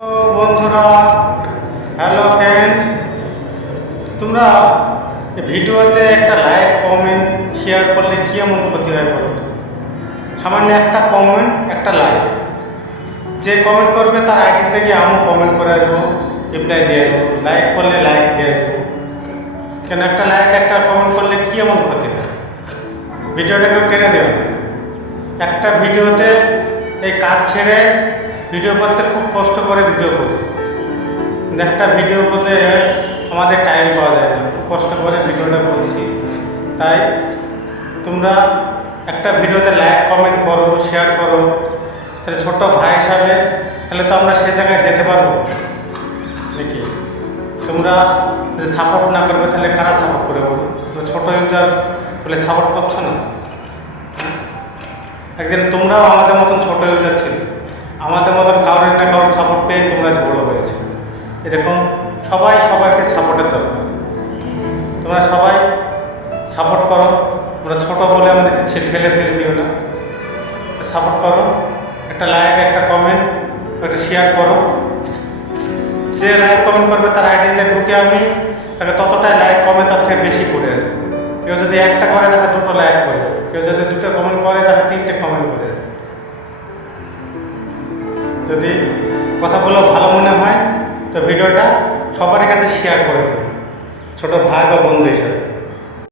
তো বন্ধুরা, hello friend, তোমরা ভিডিওতে একটা লাইক কমেন্ট শেয়ার করলে কী এমন ক্ষতি হয় বলো তো? সামান্য একটা কমেন্ট, একটা লাইক, যে কমেন্ট করবে তার আইডি থেকে আমিও কমেন্ট করে আসবো, রিপ্লাই দিয়ে আসবো, লাইক করলে লাইক দিয়ে আসবো। কেন একটা লাইক একটা কমেন্ট করলে কী এমন ক্ষতি হয়? ভিডিওটা কেউ টেনে দেবে না। একটা ভিডিওতে এই কাজ ছেড়ে ভিডিও করতে খুব কষ্ট করে ভিডিও করি, একটা ভিডিও করতে আমাদের টাইম পাওয়া যায় না, খুব কষ্ট করে ভিডিওটা করছি। তাই তোমরা একটা ভিডিওতে লাইক কমেন্ট করো, শেয়ার করো, তাহলে ছোটো ভাই হিসাবে তাহলে তো আমরা সেই জায়গায় যেতে পারবো নাকি? তোমরা যদি সাপোর্ট না করবে তাহলে কারা সাপোর্ট করে বলো? ছোটো ইউজার বলে সাপোর্ট করছো না। একদিন তোমরাও আমাদের মতন ছোটো ইউজার ছিল, আমাদের মতন কারোর না কারোর সাপোর্ট পেয়ে তোমরা বড়ো হয়েছে। এরকম সবাই সবাইকে সাপোর্টের দরকার। তোমরা সবাই সাপোর্ট করো, তোমরা ছোটো বলে আমাদেরকে ঠেলে ফেলে দিও না, সাপোর্ট করো। একটা লাইক, একটা কমেন্ট, একটা শেয়ার করো। যে লাইক কমেন্ট করবে তার আইডিতে ঢুকে আমি তাকে ততটাই লাইক কমেন্ট তার থেকে বেশি করে আসবো। কেউ যদি একটা করে তাকে দুটো লাইক করে, কেউ যদি দুটো কমেন্ট করে তাকে তিনটে কমেন্ট করে। যদি কথাগুলো ভালো মনে হয় তো ভিডিওটা সবার কাছে শেয়ার করে দিন, ছোটো ভাই বা বন্ধু হিসাবে।